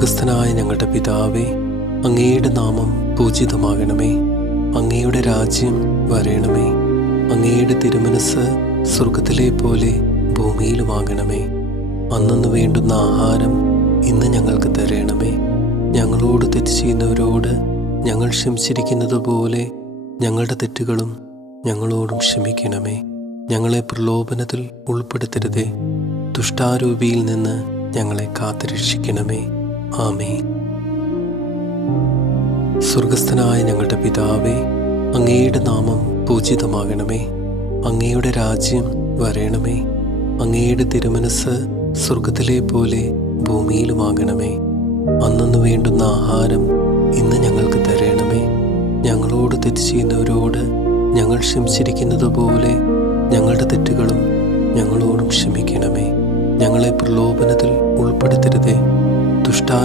സ്വർഗസ്ഥനായ ഞങ്ങളുടെ പിതാവേ, അങ്ങയുടെ നാമം പൂജിതമാകണമേ. അങ്ങയുടെ രാജ്യം വരേണമേ. അങ്ങയുടെ തിരുമനസ് സ്വർഗത്തിലെ പോലെ ഭൂമിയിലുമാകണമേ. അന്നന്ന് വേണ്ടുന്ന ആഹാരം ഇന്ന് ഞങ്ങൾക്ക് തരണമേ. ഞങ്ങളോട് തെറ്റ് ചെയ്യുന്നവരോട് ഞങ്ങൾ ക്ഷമിച്ചിരിക്കുന്നത് പോലെ ഞങ്ങളുടെ തെറ്റുകളും ഞങ്ങളോടും ക്ഷമിക്കണമേ. ഞങ്ങളെ പ്രലോഭനത്തിൽ ഉൾപ്പെടുത്തരുതേ, ദുഷ്ടാരൂപിയിൽ നിന്ന് ഞങ്ങളെ കാത്തുരക്ഷിക്കണമേ. ആമേൻ. സ്വർഗസ്ഥനായ ഞങ്ങളുടെ പിതാവേ, അങ്ങയുടെ നാമം പൂജിതമാകണമേ. അങ്ങയുടെ രാജ്യം വരേണമേ. അങ്ങയുടെ തിരുമനസ് സ്വർഗത്തിലെ പോലെ ഭൂമിയിലുമാകണമേ. അന്നന്ന് വേണ്ടുന്ന ആഹാരം ഇന്ന് ഞങ്ങൾക്ക് തരണമേ. ഞങ്ങളോട് തെറ്റ് ചെയ്യുന്നവരോട് ഞങ്ങൾ ക്ഷമിച്ചിരിക്കുന്നത് പോലെ ഞങ്ങളുടെ തെറ്റുകളും ഞങ്ങളോടും ക്ഷമിക്കണമേ. ഞങ്ങളെ പ്രലോഭനത്തിൽ ഉൾപ്പെടുത്തരുതേ, ദുഷ്ടാ